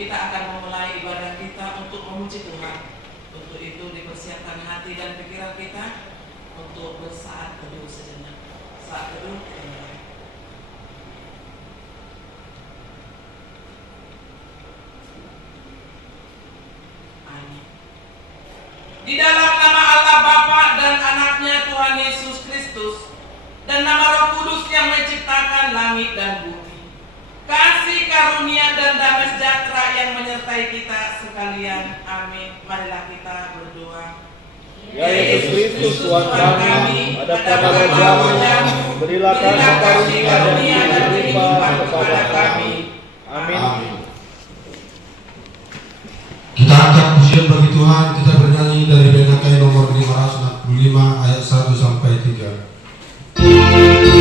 kita akan memulai ibadah kita untuk memuji Tuhan. Untuk itu dipersiapkan hati dan pikiran kita untuk bersaat teduh sejenak. Saat teduh kita mulai. Amin. Di dalam nama Allah Bapa dan Anaknya Tuhan Yesus Kristus dan nama Roh Kudus yang menciptakan langit dan bumi, kasih karunia dan damai sejahtera yang menyertai kita sekalian. Amin. Marilah kita berdoa. Ya Yesus Kristus Tuhan kami, pada zaman berilah kasih karunia dan kehidupan kepada kami. Amin. Kita angkat pujian bagi Tuhan. Kita bernyanyi dari Benakai nomor 565 ayat 1 sampai 3. Oh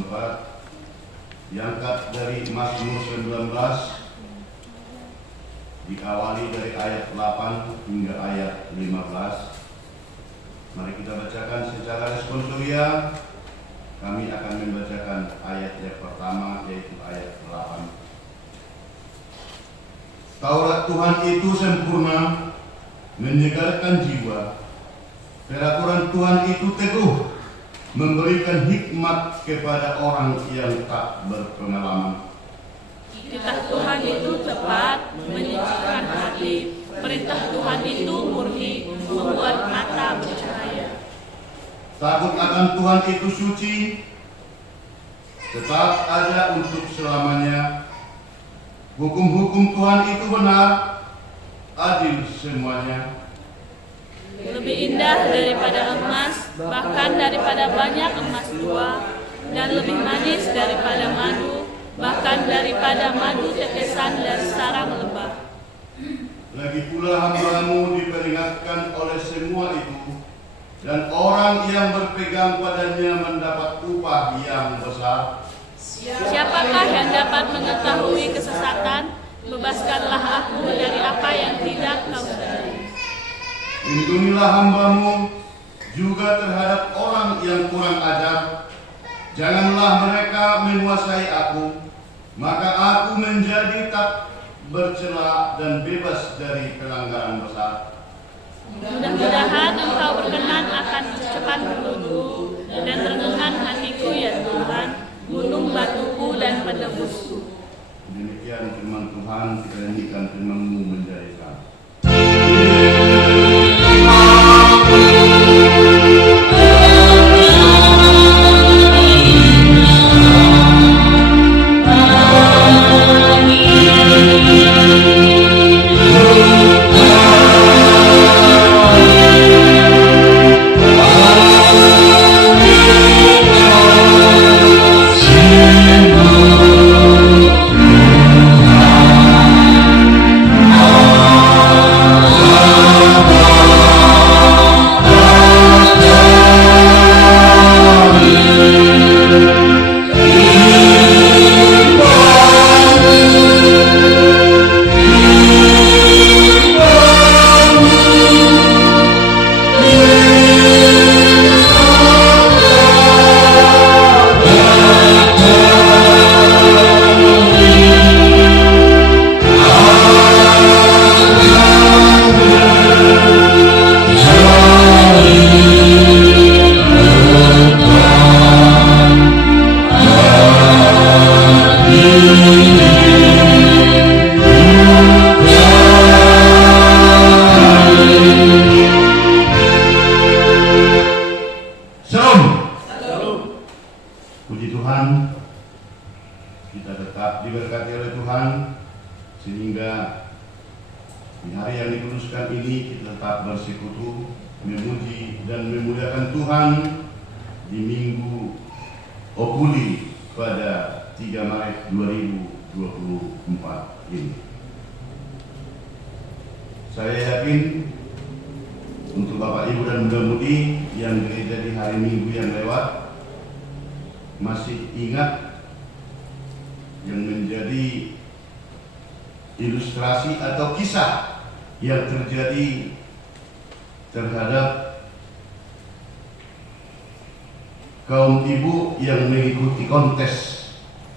keempat diangkat dari Mazmur 19, diawali dari ayat 8 hingga ayat 15. Mari kita bacakan secara responsoria. Kami akan membacakan ayat yang pertama, yaitu ayat 8. Taurat Tuhan itu sempurna, menyegarkan jiwa. Peraturan Tuhan itu teguh, memberikan hikmat kepada orang yang tak berpengalaman. Titah Tuhan itu tepat, menyejukkan hati. Perintah Tuhan itu murni, membuat mata bercahaya. Takut akan Tuhan itu suci, tetap ada untuk selamanya. Hukum-hukum Tuhan itu benar, adil semuanya. Lebih indah daripada emas, bahkan daripada banyak emas tua, dan lebih manis daripada madu, bahkan daripada madu tetesan dari sarang lebah. Lagi pula hamba-Mu diperingatkan oleh semua itu, dan orang yang berpegang padanya mendapat upah yang besar. Siapakah yang dapat mengetahui kesesatan? Bebaskanlah aku dari apa yang tidak Kau sadari. Lindungilah hamba-Mu juga terhadap orang yang kurang ajar. Janganlah mereka menguasai aku, maka aku menjadi tak bercela dan bebas dari pelanggaran besar. Mudah-mudahan Engkau berkenan akan ucapan mulutku dan renungan hatiku ya Tuhan, gunung batuku dan penebusku. Demikian firman Tuhan, kita nyanyikan firman-Mu menjadi terang. Ilustrasi atau kisah yang terjadi terhadap kaum ibu yang mengikuti kontes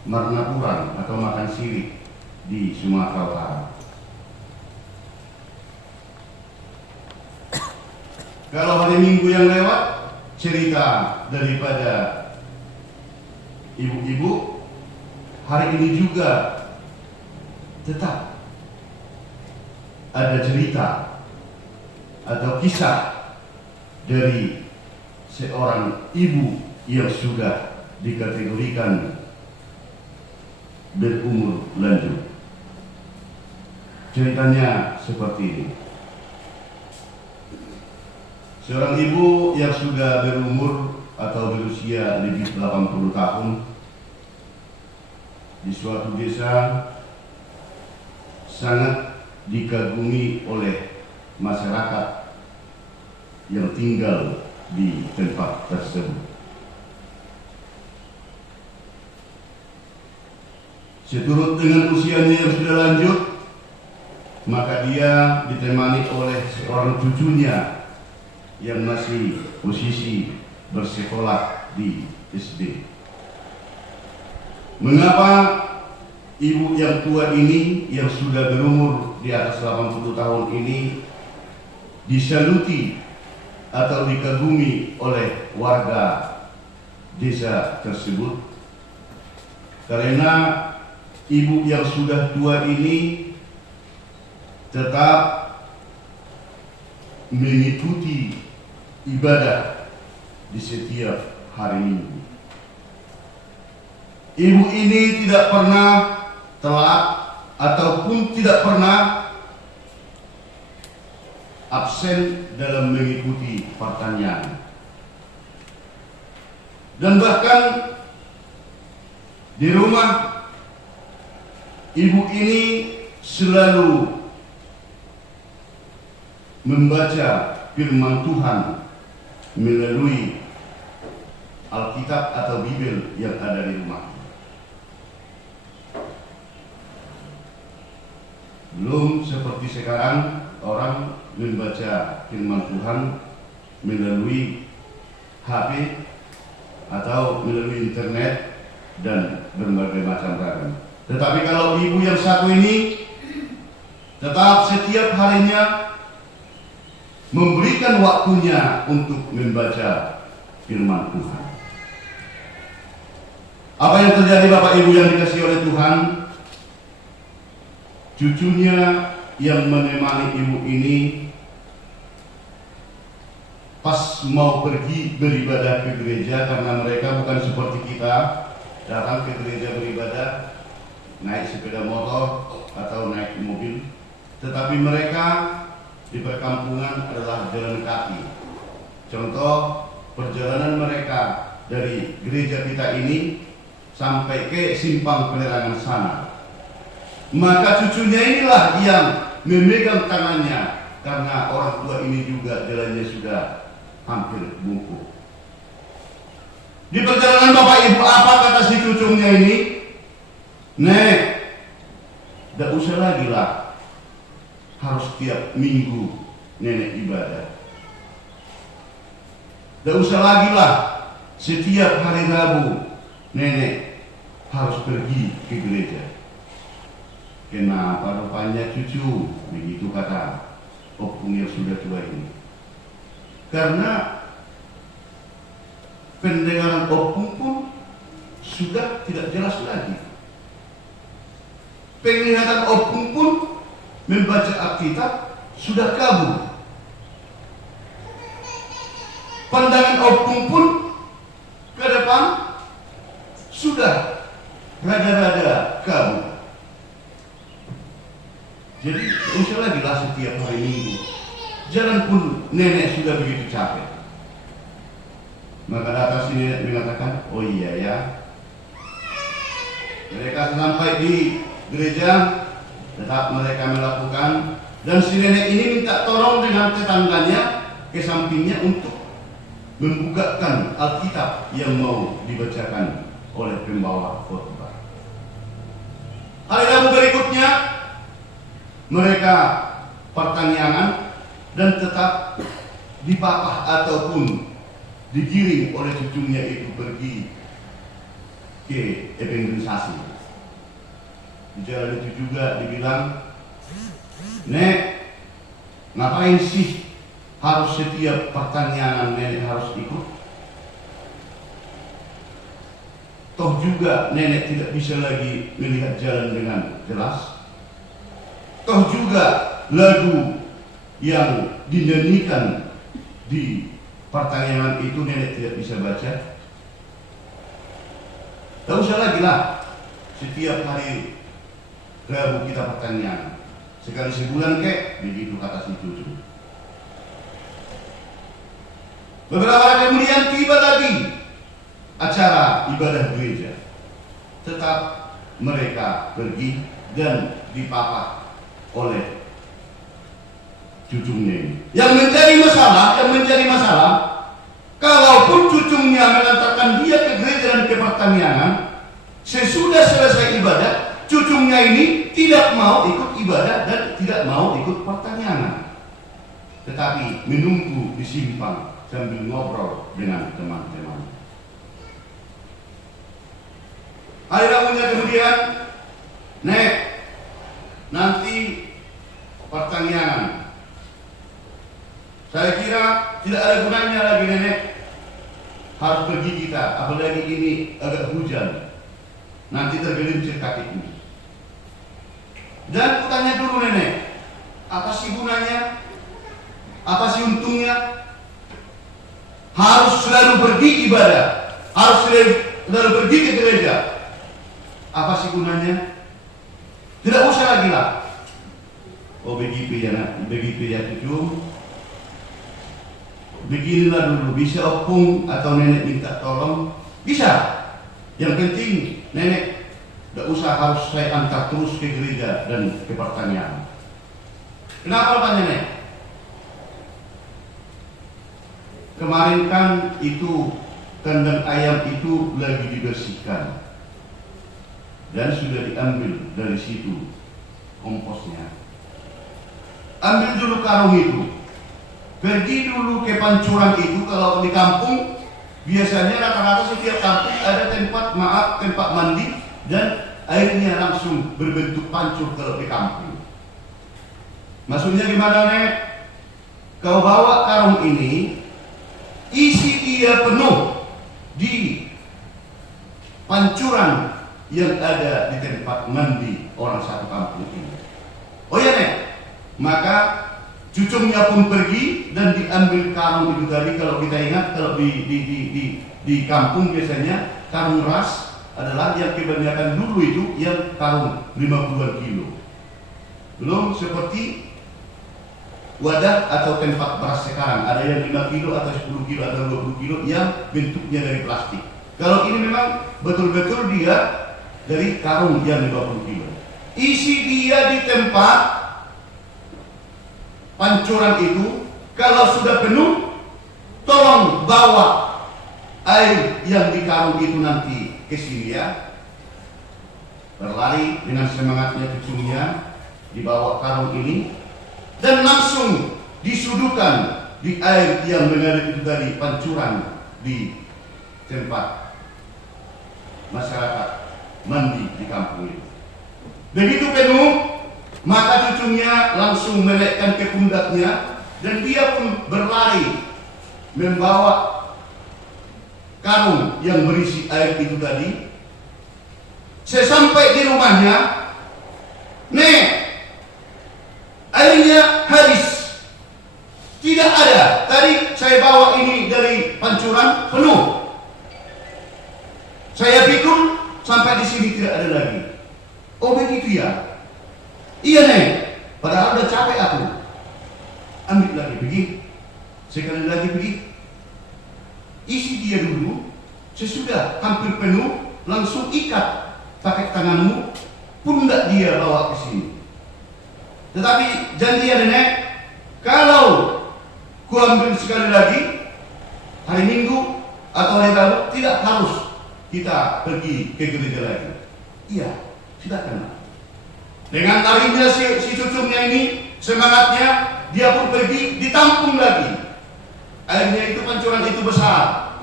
marnapuran atau makan sirih di Sumatera Utara. Kalau hari Minggu yang lewat, cerita daripada ibu-ibu, hari ini juga tetap ada cerita atau kisah dari seorang ibu yang sudah dikategorikan berumur lanjut. Ceritanya seperti ini. Seorang ibu yang sudah berumur atau berusia lebih 80 tahun di suatu desa sangat dikagumi oleh masyarakat yang tinggal di tempat tersebut. Seturut dengan usianya yang sudah lanjut, maka dia ditemani oleh seorang cucunya yang masih posisi bersekolah di SD. Mengapa ibu yang tua ini yang sudah berumur di atas 80 tahun ini disaluti atau dikagumi oleh warga desa tersebut? Karena ibu yang sudah tua ini tetap mengikuti ibadah di setiap hari Minggu. Ibu ini tidak pernah telat ataupun tidak pernah absen dalam mengikuti pertanian. Dan bahkan di rumah ibu ini selalu membaca firman Tuhan melalui Alkitab atau Bible yang ada di rumah. Belum seperti sekarang orang membaca firman Tuhan melalui HP atau melalui internet dan berbagai macam ragam. Tetapi kalau ibu yang satu ini tetap setiap harinya memberikan waktunya untuk membaca firman Tuhan. Apa yang terjadi Bapak Ibu yang dikasihi oleh Tuhan? Cucunya yang menemani ibu ini pas mau pergi beribadah ke gereja, karena mereka bukan seperti kita datang ke gereja beribadah naik sepeda motor atau naik mobil, tetapi mereka di perkampungan adalah jalan kaki. Contoh perjalanan mereka dari gereja kita ini sampai ke simpang penerangan sana. Maka cucunya inilah yang memegang tangannya, karena orang tua ini juga jalannya sudah hampir bungkuk. Di perjalanan Bapak Ibu, apa kata si cucunya ini? Nek, tidak usah lagi lah harus tiap minggu nenek ibadah. Tidak usah lagi lah setiap hari Rabu nenek harus pergi ke gereja. Kenapa rupanya cucu? Begitu kata opung yang sudah tua ini. Karena pendengaran opung pun sudah tidak jelas lagi. Penglihatan opung pun membaca Alkitab sudah kabur. Pandangan opung pun ke depan sudah rada-rada kabur. Jadi usah lagi lah setiap hari Minggu. Jalan pun nenek sudah begitu capek. Maka datang si nenek mengatakan, oh iya ya. Mereka sampai di gereja, tetap mereka melakukan, dan si nenek ini minta tolong dengan tetangganya ke sampingnya untuk membukakan Alkitab yang mau dibacakan oleh pembawa khotbah. Hari Rabu berikutnya mereka pertanian dan tetap dipapah ataupun digiring oleh cucunya itu pergi ke evangelisasi. Di jalan itu juga dibilang, Nek, ngapain sih harus setiap pertanian nenek harus ikut? Toh juga nenek tidak bisa lagi melihat jalan dengan jelas. Toh juga lagu yang dinyanyikan di pertanian itu nenek tidak bisa baca. Tak usah lagi lah setiap hari Rabu kita pertanian, sekali sebulan kek, begitu kata si cucu. Beberapa hari kemudian tiba lagi acara ibadah gereja. Tetap mereka pergi dan dipapah oleh cucunya ini. Yang menjadi masalah, kalaupun cucunya mengantarkan dia ke gereja dan ke pertanian, sesudah selesai ibadah, cucunya ini tidak mau ikut ibadah dan tidak mau ikut pertanyaan, tetapi menunggu di simpang sambil ngobrol dengan teman-teman. Hari Rabunya kemudian, Nek, nanti pertanyaan. Saya kira tidak ada gunanya lagi, Nenek. Harus pergi kita, apalagi ini agak hujan. Nanti tergelincir kakiku. Dan kutanya dulu, Nenek, apa sih gunanya? Apa sih untungnya? Harus selalu pergi ibadah, harus selalu pergi ke gereja. Apa sih gunanya? Tidak usah lagi lah. Oh begitu ya nak, begitu ya cucu. Beginilah dulu, bisa opung atau nenek minta tolong, bisa. Yang penting nenek tidak usah harus saya antar terus ke gereja dan ke pertanian. Kenapa Pak Nenek? Kemarin kan itu kandang ayam itu lagi dibersihkan dan sudah diambil dari situ komposnya. Ambil dulu karung itu, pergi dulu ke pancuran itu. Kalau di kampung biasanya rata-rata setiap kampung ada tempat mandi dan airnya langsung berbentuk pancur kalau di kampung. Maksudnya gimana, Nek? Kau bawa karung ini, isi dia penuh di pancuran yang ada di tempat mandi orang satu kampung ini. Oh ya, Nek? Maka cucunya pun pergi dan diambil karung itu tadi. Kalau kita ingat, kalau di kampung biasanya karung ras adalah yang kebanyakan dulu itu yang karung 50-an kilo. Belum seperti wadah atau tempat beras sekarang, ada yang 5 kilo atau 10 kilo atau 20 kilo yang bentuknya dari plastik. Kalau ini memang betul-betul dia dari karung yang 50 kilo. Isi dia di tempat pancuran itu. Kalau sudah penuh, tolong bawa air yang di karung itu nanti ke sini ya. Berlari dengan semangatnya cucunya, dibawa karung ini dan langsung disuduhkan di air yang mengalir itu dari pancuran di tempat masyarakat mandi di kampung itu. Begitu penuh, maka cucunya langsung menaikkan ke pundaknya dan dia pun berlari membawa karung yang berisi air itu tadi. Sesampai di rumahnya, Nek, airnya habis, tidak ada. Tadi saya bawa ini dari pancuran penuh. Saya pikul sampai di sini tidak ada lagi. Oh begitu ya? Iya, Nek. Padahal udah capek aku. Ambil lagi, pergi. Sekali lagi pergi. Isi dia dulu. Sesudah hampir penuh, langsung ikat pakai tanganmu, pundak dia bawa ke sini. Tetapi janji ya, Nenek, kalau ku ambil sekali lagi hari Minggu atau hari Rabu, tidak harus kita pergi ke gereja lagi. Iya, silakan. Dengan larinya si cucunya ini, semangatnya, dia pun pergi, ditampung lagi. Airnya itu pancuran itu besar,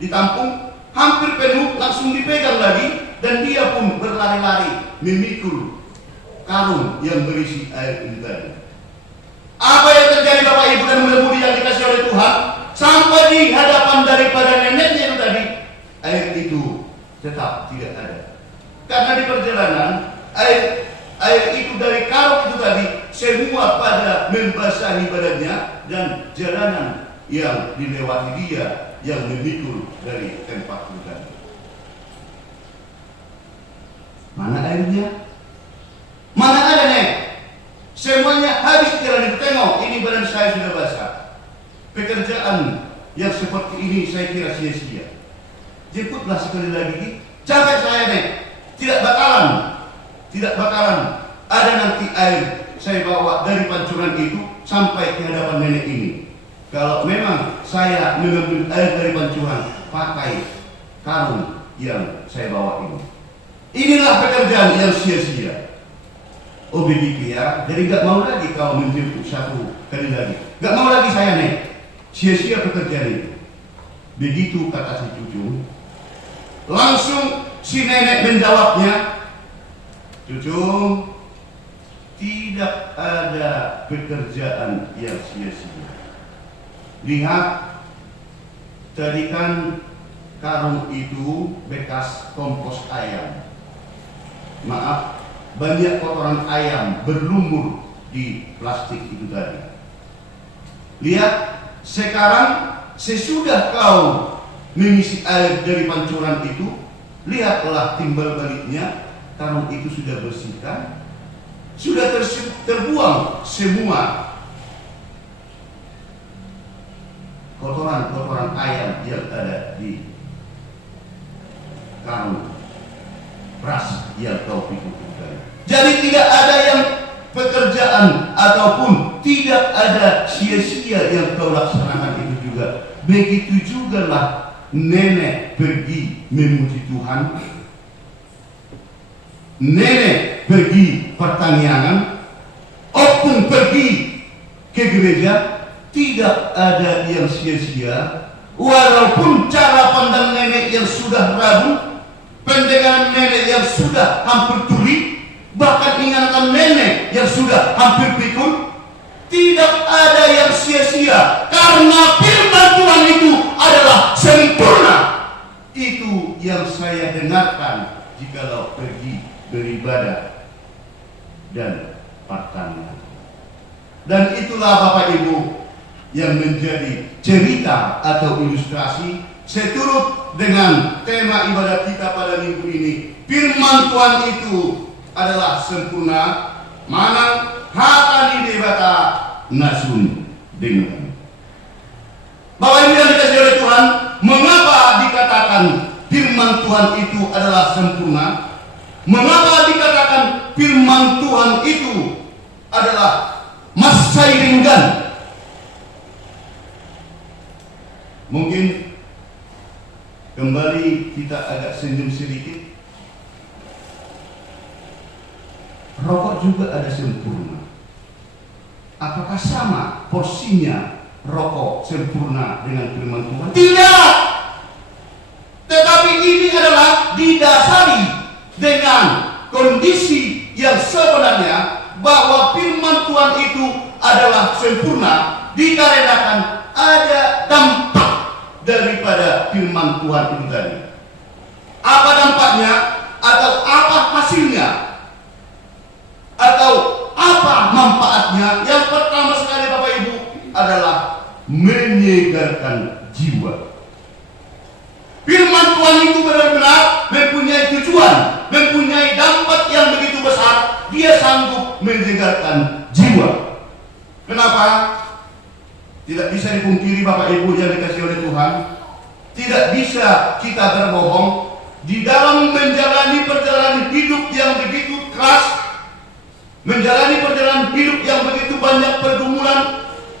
ditampung, hampir penuh, langsung dipegang lagi, dan dia pun berlari-lari memikul karung yang berisi air itu tadi. Apa yang terjadi Bapak Ibu dan muda-mudi yang dikasih oleh Tuhan, sampai di hadapan daripada neneknya itu tadi, air itu tetap tidak ada. Karena di perjalanan air itu dari karung itu tadi semua pada membasahi badannya dan jalanan yang dilewati dia yang memikul dari tempat itu tadi. Mana airnya? Mana ada, Nek? Semuanya habis jalan itu. Tengok, ini badan saya sudah basah. Pekerjaan yang seperti ini saya kira sia-sia. Jemputlah sekali lagi. Capek saya, Nek. Tidak bakalan ada nanti air saya bawa dari pancuran itu sampai ke hadapan nenek ini. Kalau memang saya mengambil air dari pancuran pakai karung yang saya bawa ini. Inilah pekerjaan yang sia-sia. Oh begitu ya, jadi gak mau lagi kau menjemput satu kali lagi. Gak mau lagi saya naik. Sia-sia pekerjaan itu. Begitu kata si cucu. Langsung si nenek menjawabnya, cucu, tidak ada pekerjaan yang sia-sia. Lihat, tadi kan karung itu bekas kompos ayam. Maaf, banyak kotoran ayam berlumur di plastik itu tadi. Lihat, sekarang sesudah kau mengisi air dari pancuran itu, lihatlah timbal baliknya, karung itu sudah bersihkan, sudah terbuang semua kotoran-kotoran ayam yang ada di karung beras yang kau pikirkan. Jadi tidak ada yang pekerjaan ataupun tidak ada sia-sia yang kau laksanakan itu juga. Begitu juga lah nenek pergi memuji Tuhan, nenek pergi pertanian, opung pergi ke gereja, tidak ada yang sia-sia. Walaupun cara pandang nenek yang sudah ragu, pendengaran nenek yang sudah hampir tuli, bahkan ingatan nenek yang sudah hampir pikul, tidak ada yang sia-sia karena firman Tuhan itu adalah sempurna. Itu yang saya dengarkan jikalau pergi beribadah dan pertanian. Dan itulah Bapak Ibu yang menjadi cerita atau ilustrasi seturut dengan tema ibadah kita pada minggu ini. Firman Tuhan itu adalah sempurna, mana hakani debata nasun dengan. Bapak Ibu yang dikasihi oleh Tuhan, mengapa dikatakan firman Tuhan itu adalah sempurna? Mengapa dikatakan firman Tuhan itu adalah masai ringgan? Mungkin kembali kita agak senyum sedikit. Rokok juga ada sempurna. Apakah sama porsinya rokok sempurna dengan firman Tuhan? Tidak. Tetapi ini adalah didasari dengan kondisi yang sebenarnya bahwa firman Tuhan itu adalah sempurna dikarenakan ada dampak daripada firman Tuhan itu tadi. Apa dampaknya? Atau apa hasilnya? Atau apa manfaatnya? Yang pertama sekali Bapak Ibu adalah menyegarkan jiwa. Firman Tuhan itu benar-benar mempunyai tujuan, mempunyai dampak yang begitu besar. Dia sanggup menyegarkan jiwa. Kenapa? Tidak bisa dipungkiri Bapak Ibu yang dikasihi oleh Tuhan, tidak bisa kita berbohong di dalam menjalani perjalanan hidup yang begitu keras, menjalani perjalanan hidup yang begitu banyak pergumulan,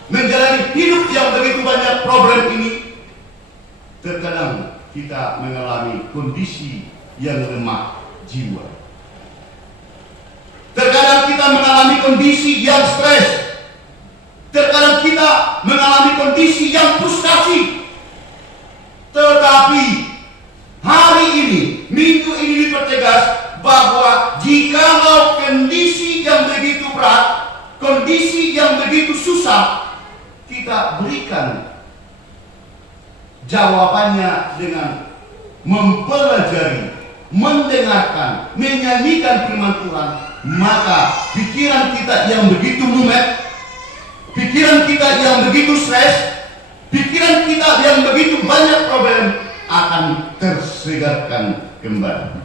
menjalani hidup yang begitu banyak problem ini. Terkadang kita mengalami kondisi yang lemah jiwa. Terkadang kita mengalami kondisi yang stres. Terkadang kita mengalami kondisi yang frustasi. Tetapi hari ini, minggu ini dipertegas bahwa jikalau kondisi yang begitu berat, kondisi yang begitu susah, kita berikan jawabannya dengan mempelajari, mendengarkan, menyanyikan firman Tuhan, maka pikiran kita yang begitu mumet, pikiran kita yang begitu stres, pikiran kita yang begitu banyak problem akan tersegarkan kembali.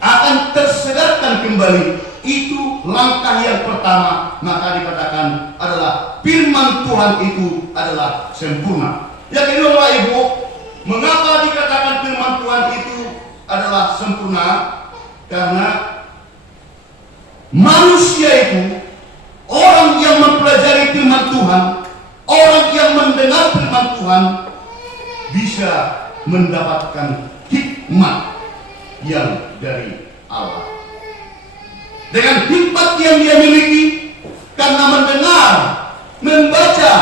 Akan tersegarkan kembali. Itu langkah yang pertama, maka dikatakan adalah firman Tuhan itu adalah sempurna. Yang kedua Bapak Ibu, mengapa dikatakan firman Tuhan itu adalah sempurna? Karena manusia itu, orang yang mempelajari firman Tuhan, orang yang mendengar firman Tuhan, bisa mendapatkan hikmah hikmat yang dari Allah. Dengan hikmat yang dia miliki, karena mendengar, membaca,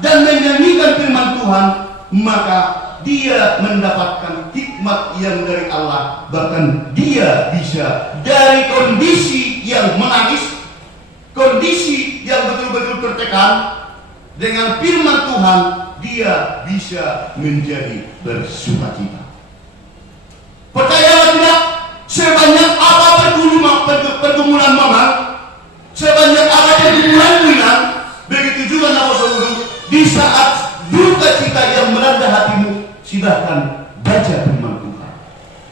dan menyanyikan firman Tuhan, maka dia mendapatkan hikmat yang dari Allah. Bahkan dia bisa dari kondisi yang menangis, kondisi yang betul-betul tertekan, dengan firman Tuhan dia bisa menjadi bersukacita. Percayalah tidak, sebanyak apa pergumulan mama, sebanyak apa pergumulan Wina, begitu juga Nawasauru, di saat duka cita yang melanda hatimu, silahkan baca firman Tuhan,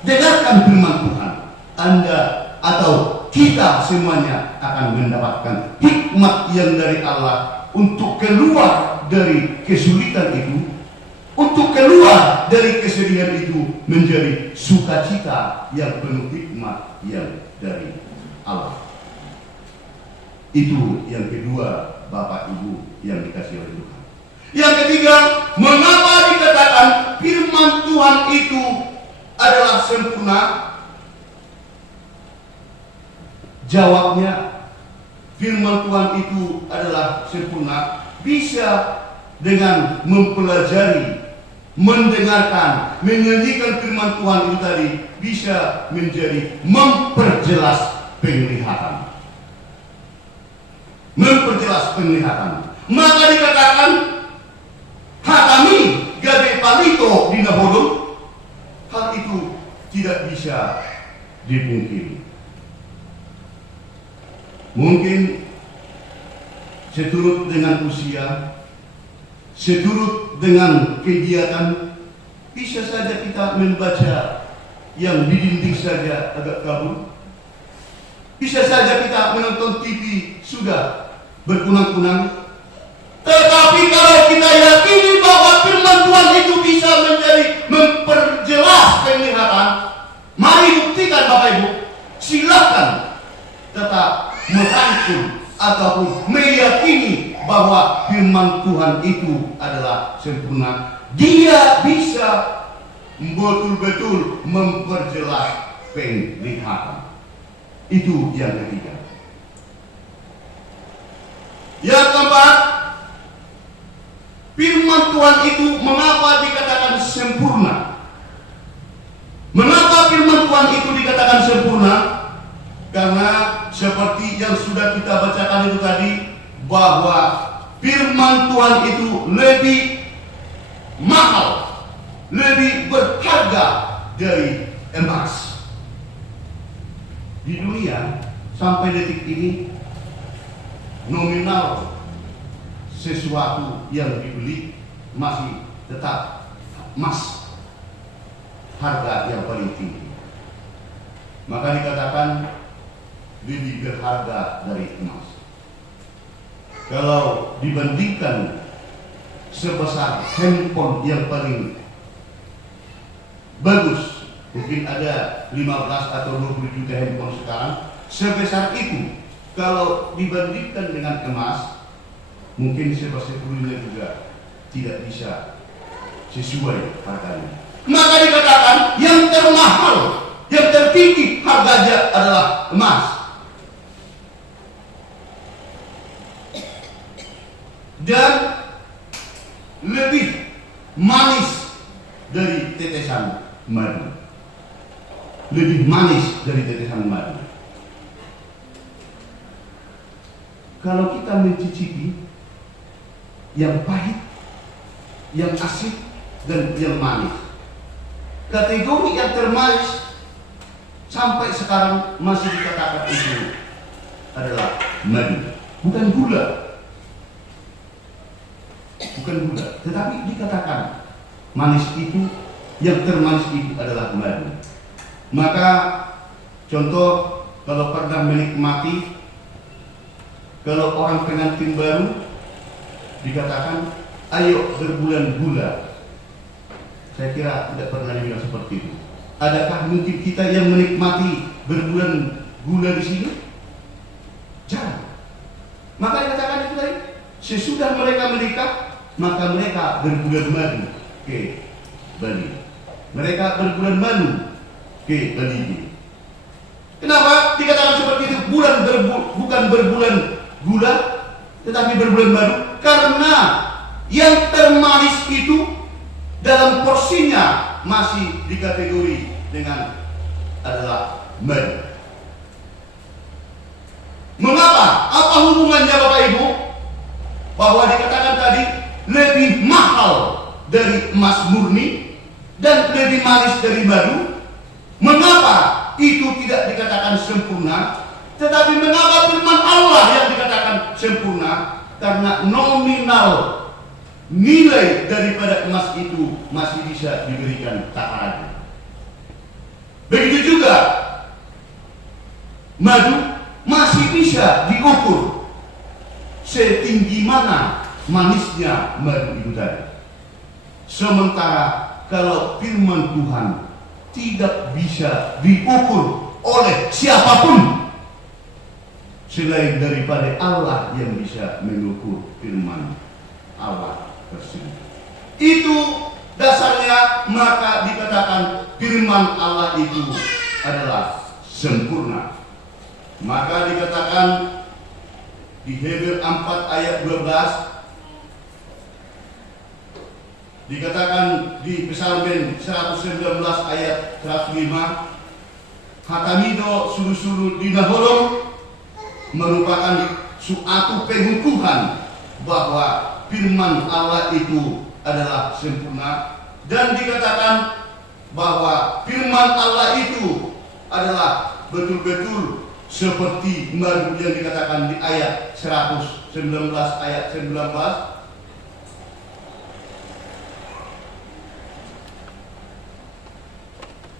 dengarkan firman Tuhan. Anda atau kita semuanya akan mendapatkan hikmat yang dari Allah untuk keluar dari kesulitan itu, untuk keluar dari kesedihan itu menjadi sukacita yang penuh hikmat yang dari Allah. Itu yang kedua, Bapak Ibu yang dikasihi oleh Tuhan. Yang ketiga, mengapa dikatakan firman Tuhan itu adalah sempurna? Jawabnya, firman Tuhan itu adalah sempurna bisa dengan mempelajari, mendengarkan, menyanyikan firman Tuhan itu tadi, bisa menjadi memperjelas penglihatan. Memperjelas penglihatan. Maka dikatakan hatami gade palito dina bodoh. Hal itu tidak bisa dipungkiri. Mungkin seturut dengan usia, seturut dengan kegiatan, bisa saja kita membaca yang di dinding saja agak kabur. Bisa saja kita menonton TV sudah berkunang-kunang. Tetapi kalau kita yakini bahwa firman Tuhan itu bisa menjadi memperjelas penglihatan, mari buktikan Bapak Ibu. Silakan tetap merangkul ataupun meyakini bahwa firman Tuhan itu adalah sempurna. Dia bisa betul-betul memperjelas penglihatan. Itu yang ketiga. Yang keempat, firman Tuhan itu mengapa dikatakan sempurna? Mengapa firman Tuhan itu dikatakan sempurna? Karena seperti yang sudah kita bacakan itu tadi, bahwa firman Tuhan itu lebih mahal, lebih berharga dari emas. Di dunia sampai detik ini, nominal sesuatu yang dibeli masih tetap emas, harga yang paling tinggi. Maka dikatakan lebih berharga dari emas. Kalau dibandingkan sebesar handphone yang paling bagus, mungkin ada 15 atau 20 juta handphone sekarang, sebesar itu kalau dibandingkan dengan emas, mungkin sebesarnya juga tidak bisa sesuai harganya. Maka dikatakan yang termahal, yang tertinggi harganya adalah emas. Dan lebih manis dari tetesan madu. Lebih manis dari tetesan madu. Kalau kita mencicipi yang pahit, yang asin, dan yang manis, kategori yang termanis sampai sekarang masih dikatakan itu adalah madu, bukan gula. Bukan gula, tetapi dikatakan manis itu, yang termanis itu adalah madu. Maka contoh, kalau pernah menikmati, kalau orang pengantin baru dikatakan ayo berbulan gula, saya kira tidak pernah dibilang seperti itu. Adakah mungkin kita yang menikmati berbulan gula di sini? Jangan. Maka dikatakan itu tadi, sesudah mereka menikah, maka mereka berbulan madu ke Bali. Mereka berbulan madu ke-5. Kenapa dikatakan seperti itu? Bukan berbulan gula, tetapi berbulan madu. Karena yang termanis itu dalam porsinya masih dikategori dengan adalah madu. Mengapa? Apa hubungannya Bapak Ibu? Bahwa dikatakan tadi lebih mahal dari emas murni dan lebih manis dari madu. Mengapa itu tidak dikatakan sempurna? Tetapi mengapa firman Allah yang dikatakan sempurna? Karena nominal nilai daripada emas itu masih bisa diberikan takarannya. Begitu juga madu masih bisa diukur setinggi mana manisnya madu itu tadi. Sementara kalau firman Tuhan tidak bisa diukur oleh siapapun selain daripada Allah yang bisa mengukur firman Allah tersebut. Itu dasarnya, maka dikatakan firman Allah itu adalah sempurna. Maka dikatakan di Hebrew 4 ayat 12, dikatakan di Psalmen 119 ayat 105, hatamido suru-suru dinaholong, merupakan suatu pengukuhan bahwa firman Allah itu adalah sempurna. Dan dikatakan bahwa firman Allah itu adalah betul-betul seperti madu yang dikatakan di ayat 119 ayat 19.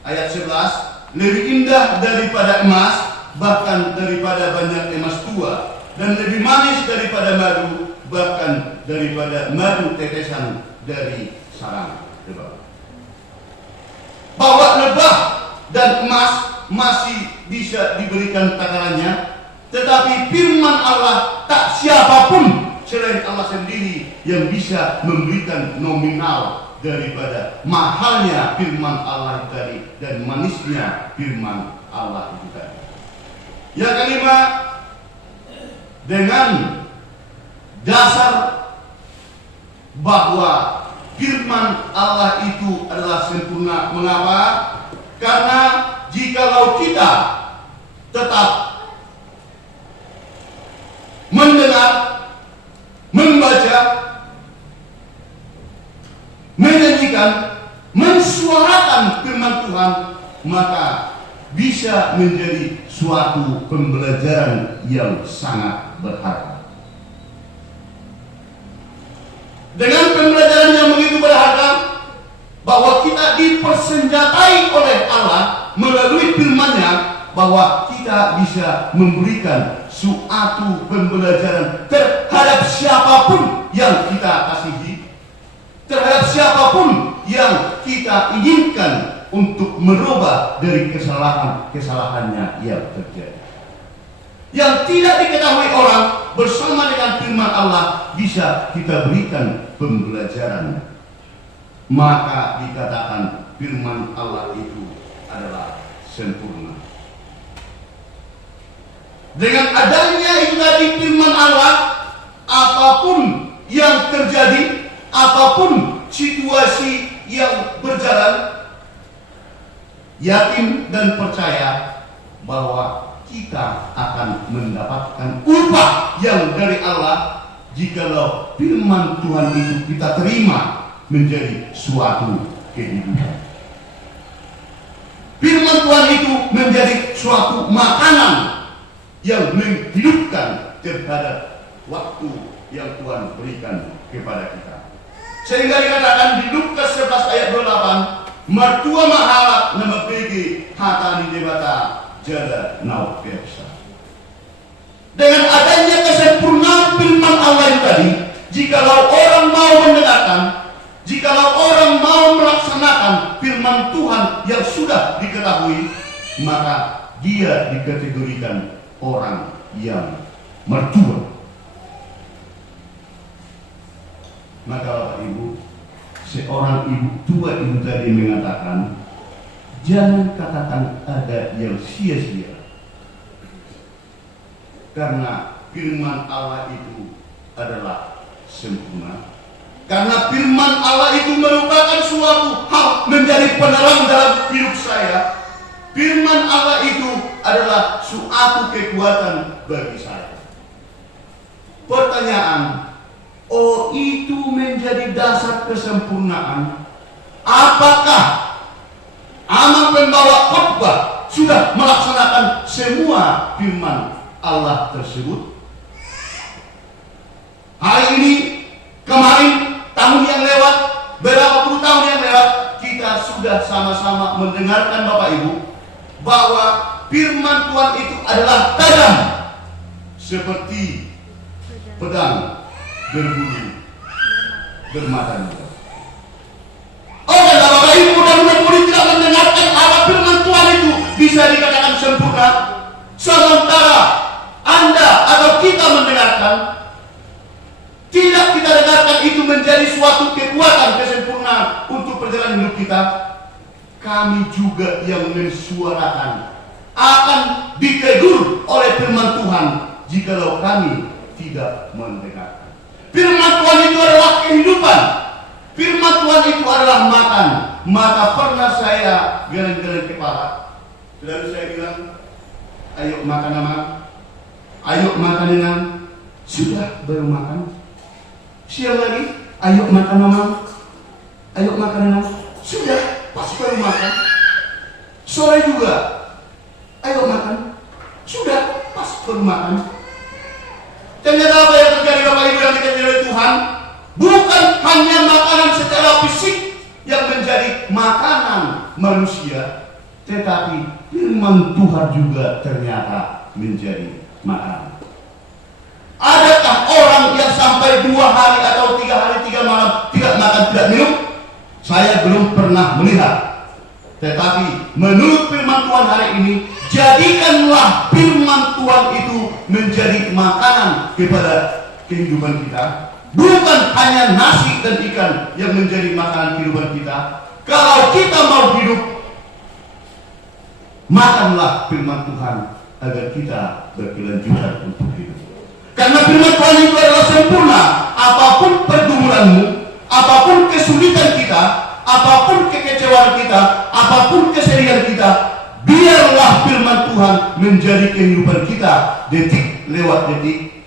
Ayat 11, lebih indah daripada emas, bahkan daripada banyak emas tua, dan lebih manis daripada madu, bahkan daripada madu tetesan dari sarang lebah. Bahwa lebah dan emas masih bisa diberikan takarannya, tetapi firman Allah tak siapapun selain Allah sendiri yang bisa memberikan nominal daripada mahalnya firman Allah tadi dan manisnya firman Allah itu tadi. Yang kelima, dengan dasar bahwa firman Allah itu adalah sempurna. Mengapa? Karena jikalau kita tetap mendengar, membaca, menyanyikan, mensuarakan firman Tuhan, maka bisa menjadi suatu pembelajaran yang sangat berharga. Dengan pembelajaran yang begitu berharga, bahwa kita dipersenjatai oleh Allah melalui firman-Nya, bahwa kita bisa memberikan suatu pembelajaran terhadap siapapun yang kita kasihi, terhadap siapapun yang kita inginkan untuk merubah dari kesalahannya yang terjadi. Yang tidak diketahui orang, bersama dengan firman Allah bisa kita berikan pembelajaran. Maka dikatakan firman Allah itu adalah sempurna. Dengan adanya itu tadi firman Allah, apapun yang terjadi, apapun situasi yang berjalan, yakin dan percaya bahwa kita akan mendapatkan upah yang dari Allah jikalau firman Tuhan itu kita terima menjadi suatu kehidupan. Firman Tuhan itu menjadi suatu makanan yang menghidupkan terhadap waktu yang Tuhan berikan kepada kita. Sehingga dikatakan di Lukas 11 ayat 28, mertua mahalak nama pergi hatani debata jada nauk biasa. Dengan adanya kesempurnaan firman Allah yang tadi, jikalau orang mau mendengarkan, jikalau orang mau melaksanakan firman Tuhan yang sudah diketahui, maka dia dikategorikan orang yang mertua. Maka Bapak Ibu, seorang ibu tua itu tadi mengatakan, Jangan katakan ada yang sia-sia. Karena firman Allah itu adalah sempurna. Karena firman Allah itu merupakan suatu hal menjadi penerang dalam hidup saya. Firman Allah itu adalah suatu kekuatan bagi saya. Pertanyaan, oh itu menjadi dasar kesempurnaan. Apakah amal pembawa khotbah sudah melaksanakan semua firman Allah tersebut? Hari ini, kemarin, tahun yang lewat, berapa puluh tahun yang lewat, kita sudah sama-sama mendengarkan Bapak Ibu bahwa firman Tuhan itu adalah tajam seperti pedang berbulu bermata-mata. Oke, Bapak Ibu mudah-mudahan tidak mendengarkan apa firman Tuhan itu bisa dikatakan sempurna, sementara Anda atau kita mendengarkan, tidak kita dengarkan itu menjadi suatu kekuatan kesempurnaan untuk perjalanan hidup kita. Kami juga yang mensuarakan akan ditegur oleh firman Tuhan jikalau kami tidak mendengarkan. Firman Tuhan itu adalah kehidupan. Firman Tuhan itu adalah makan. Maka pernah saya geleng-geleng kepala, lalu saya bilang, ayo makan aman, ayo makan enak. Sudah baru makan. Siang lagi, ayo makan aman, ayo makan enak. Sudah pas baru makan. Sore juga, ayo makan. Sudah pas baru makan. Ternyata apa yang terjadi Bapak Ibu yang dikasihi oleh Tuhan? Bukan hanya makanan secara fisik yang menjadi makanan manusia, tetapi firman Tuhan juga ternyata menjadi makanan. Adakah orang yang sampai 2 hari atau 3 hari 3 malam tidak makan tidak minum? Saya belum pernah melihat. Tetapi menurut firman Tuhan hari ini, jadikanlah firman Tuhan itu menjadi makanan kepada kehidupan kita. Bukan hanya nasi dan ikan yang menjadi makanan kehidupan kita. Kalau kita mau hidup, makanlah firman Tuhan agar kita berkelanjutan untuk hidup. Karena firman Tuhan itu adalah sempurna. Apapun pergumulanmu, apapun kesulitan kita, apapun kekecewaan kita, apapun kesedihan kita, biarlah firman Tuhan menjadi kehidupan kita. Detik lewat detik,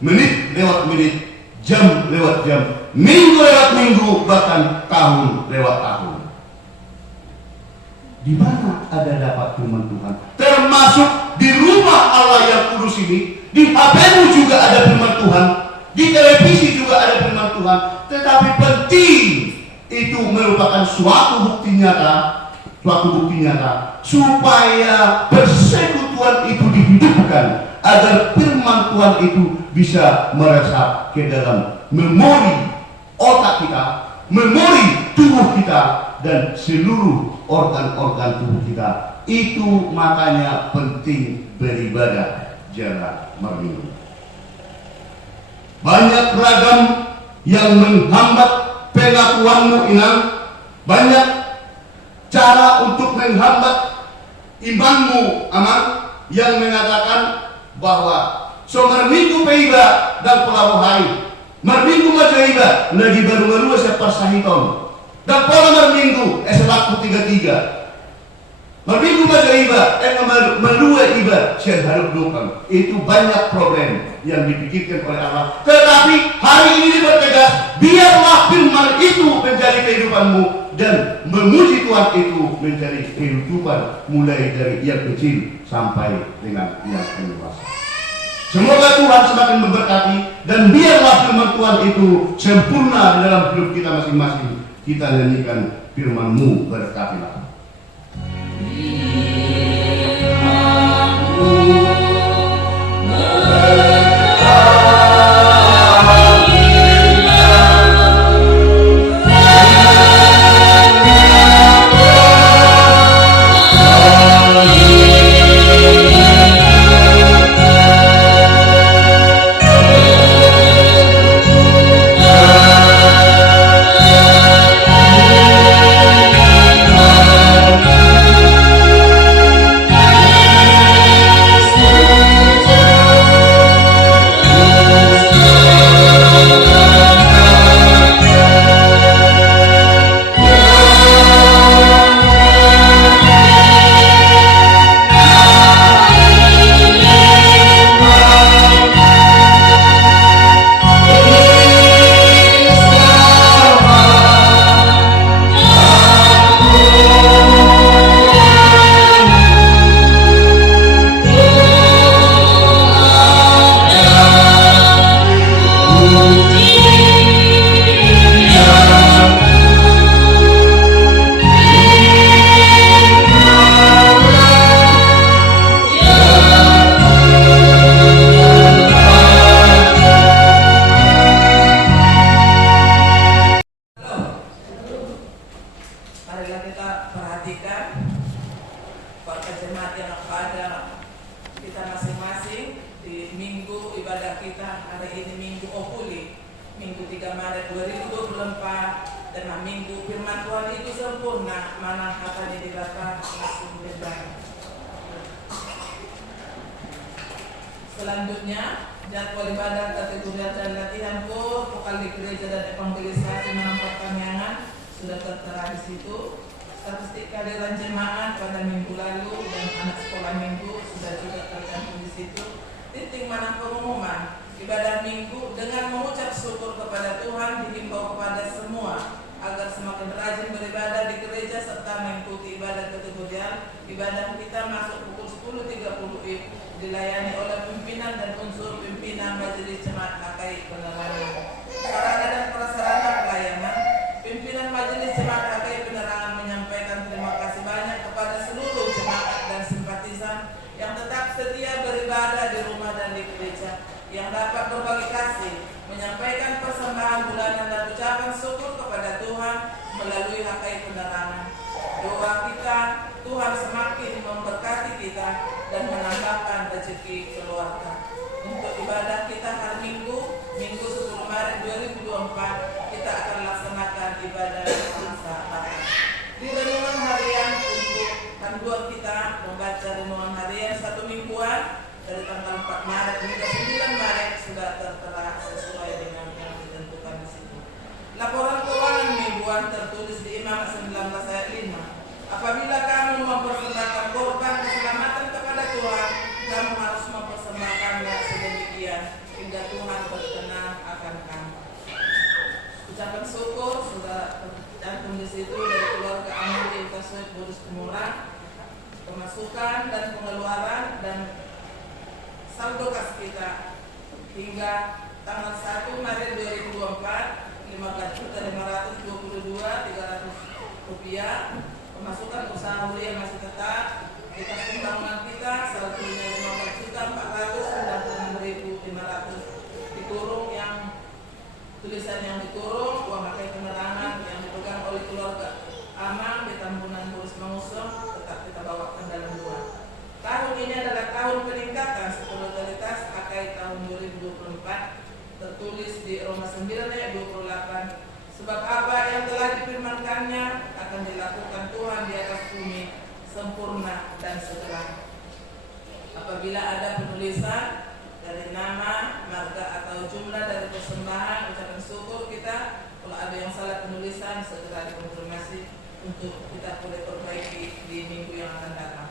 menit lewat menit, jam lewat jam, minggu lewat minggu, bahkan tahun lewat tahun. Di mana ada dapat firman Tuhan? Termasuk di rumah Allah yang kudus ini, di HP-mu juga ada firman Tuhan, di televisi juga ada firman Tuhan. Tetapi penting itu merupakan suatu bukti nyata, supaya persekutuan itu dihidupkan, agar firman Tuhan itu bisa meresap ke dalam memori otak kita, memori tubuh kita, dan seluruh organ-organ tubuh kita. Itu makanya penting beribadah, jangan merenung. Banyak ragam yang menghambat pengakuanmu inang, banyak cara untuk menghambat imanmu aman, yang mengatakan bahwa merminggu peiba dan pelabuh hari, merminggu majaiba lagi baru-baru siapa sahiton, dan pola merminggu eselaku 33, merminggu majaiba melua iba siang harus dukang. Itu banyak problem yang dipikirkan oleh Allah. Tetapi hari ini bertegas, biarlah firman itu menjadi kehidupanmu, dan memuji Tuhan itu menjadi kehidupan, mulai dari yang kecil sampai dengan yang dewasa. Semoga Tuhan semakin memberkati, dan biarlah firman Tuhan itu sempurna dalam hidup kita masing-masing. Kita nyanyikan firman-Mu, berkatilah. Oh Bapak Jemaat yang kepada kita masing-masing di minggu ibadah kita hari ini, Minggu Opuli, Minggu 3 Maret 2024, dan minggu firman Tuhan itu sempurna, mana katanya dibaca langsung berbagi. Selanjutnya, jadwal ibadah kategori dan latihan kor, vokal di gereja dan evangelisasi menampak kanyangan sudah tertera di situ. Statistik kehadiran jemaat pada minggu lalu dan anak sekolah minggu sudah juga tercantum di situ. Titik mana pengumuman ibadah minggu dengan mengucap syukur kepada Tuhan dihimbau kepada semua agar semakin rajin beribadah di gereja serta mengikuti ibadah kategorial. Ibadah kita masuk pukul 10.30 dilayani oleh pimpinan dan unsur pimpinan Majelis Jemaat HKI Penerangan. Sarana dan prasarana pelayanan. Pimpinan Majelis Jemaat HKI Penerangan menyampaikan terima kasih banyak kepada seluruh jemaat dan simpatisan yang tetap setia beribadah di rumah dan di gereja, yang dapat berbagi kasih, menyampaikan persembahan bulanan dan ucapan syukur kepada Tuhan melalui HKI Penerangan. Doa kita, Tuhan semakin memberkati kita dan menambahkan rezeki keluarga. Untuk ibadah kita hari Minggu, Minggu 10 Maret 2024, kita akan laksanakan ibadah masa Natal. Di renungan harian untuk panduan kita membaca renungan harian 1 mingguan dari tanggal 4 Maret hingga 9 Maret sudah tertera sesuai dengan yang ditentukan di situ. Laporan keuangan mingguan tertulis di Imamat 19 ayat 5. Apabila kamu mempersembahkan korban keselamatan kepada Tuhan, kamu harus mempersembahkannya sedemikian hingga Tuhan berkenan akan kamu. Ucapan syukur sudah tercantum di situ dari keluarga Amri Kasoi Boris Kemurang, pemasukan dan pengeluaran dan saldo kas kita hingga tanggal 1 Maret 2024 15.522.300 rupiah. Pemasukan usaha harian masih tetap. Kita pembangunan kita satunya 15.496.500 dikurung yang tulisan yang dikurung uang HKI Penerangan yang dipegang oleh keluarga Amang di Tambunan Boris Mangusung tetap kita bawakan dalam dua. Tahun ini adalah tahun peningkatan spiritualitas HKI tahun 2024, tertulis di Roma 9 ayat 28. Sebab apa yang telah difirmankannya akan dilakukan Tuhan di atas bumi sempurna dan segera. Apabila ada penulisan dari nama, marga atau jumlah dari persembahan ucapan syukur kita, kalau ada yang salah penulisan segera dikonfirmasi untuk kita boleh perbaiki di minggu yang akan datang.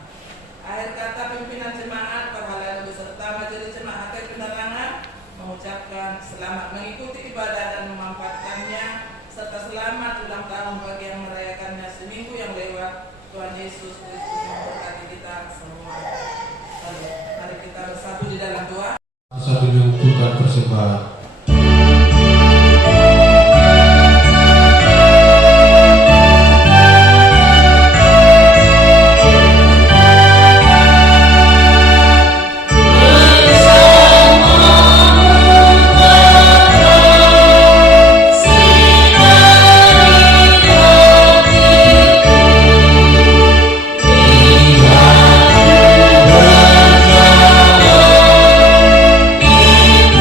Akhir kata, pimpinan jemaat, para halayak beserta Majelis Jemaat HKI Penerangan mengucapkan selamat mengikuti ibadah dan memanfaatkannya, serta selamat ulang tahun bagi yang merayakannya seminggu yang lewat. Tuhan Yesus Kristus memberkati kita semua. Mari kita bersatu di dalam doa. Satu diuntukkan persembahan.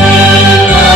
Amen.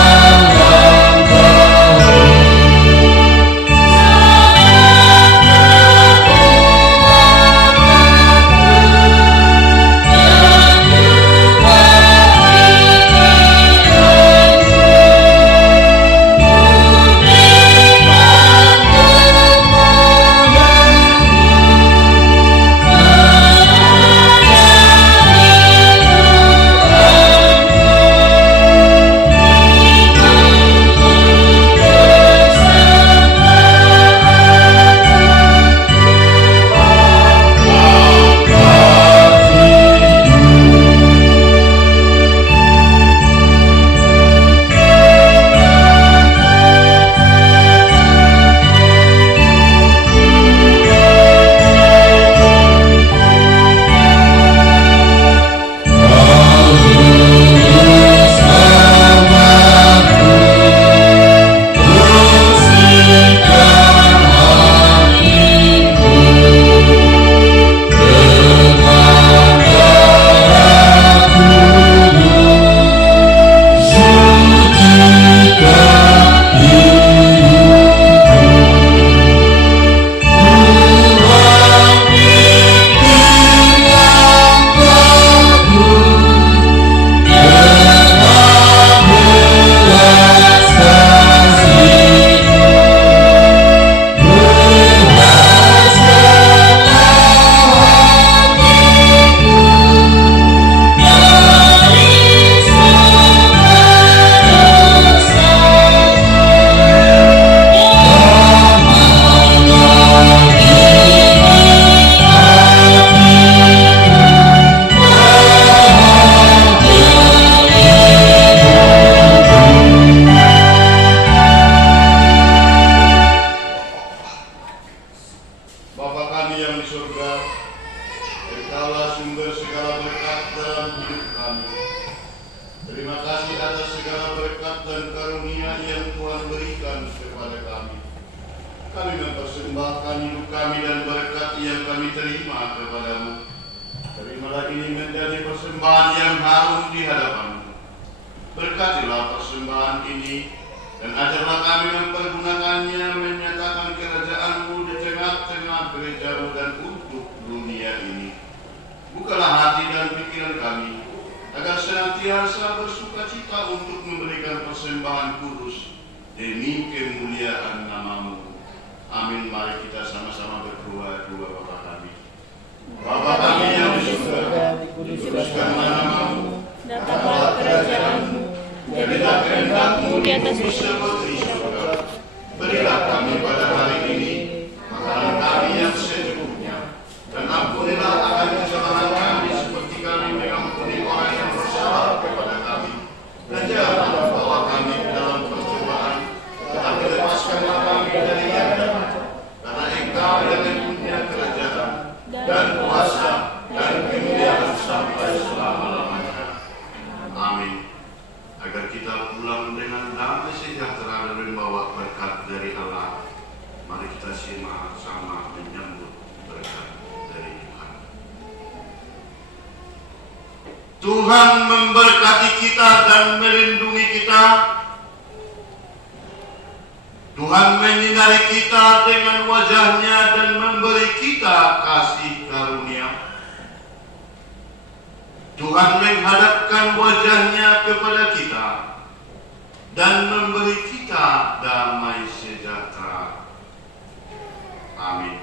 Engkaulah sumber segala berkat dalam hidup kami. Terima kasih atas segala berkat dan karunia yang Tuhan berikan kepada kami. Kami mempersembahkan hidup kami dan berkat yang kami terima kepadamu. Terimalah ini menjadi persembahan yang harum di hadapanmu. Berkatilah persembahan ini dan ajarlah kami mempergunakannya menyatakan kerajaan-Mu di tengah-tengah gereja-Mu dan untuk dunia ini. Bukalah hati dan pikiran kami agar senantiasa bersukacita untuk memberikan persembahan kudus demi kemuliaan nama-Mu. Amin. Mari kita sama-sama berdoa Bapa kami. Bapa kami yang di surga, dikuduskanlah nama-Mu, datanglah kerajaan-Mu, jadilah kehendak-Mu di atas bumi seperti di surga. Berilah kami pada hari ini makanan kami yang secukupnya, dan ampunilah akan kesalahan kami seperti kami mengampuni orang yang bersalah kepada kami. Dan janganlah membawa kami ke dalam percobaan, tetapi lepaskanlah kami dari yang jahat. Karena Engkau yang mempunyai kerajaan dan kuasa dan kemuliaan sampai selama-lamanya. Amin. Agar kita pulang dengan damai sejahtera dan membawa berkat dari Allah, mari kita sama-sama menyambut berkat dari Tuhan. Tuhan memberkati kita dan melindungi kita. Tuhan menyinari kita dengan wajah-Nya dan memberi kita kasih karunia. Tuhan menghadapkan wajah-Nya kepada kita dan memberi kita damai sejahtera. Amin.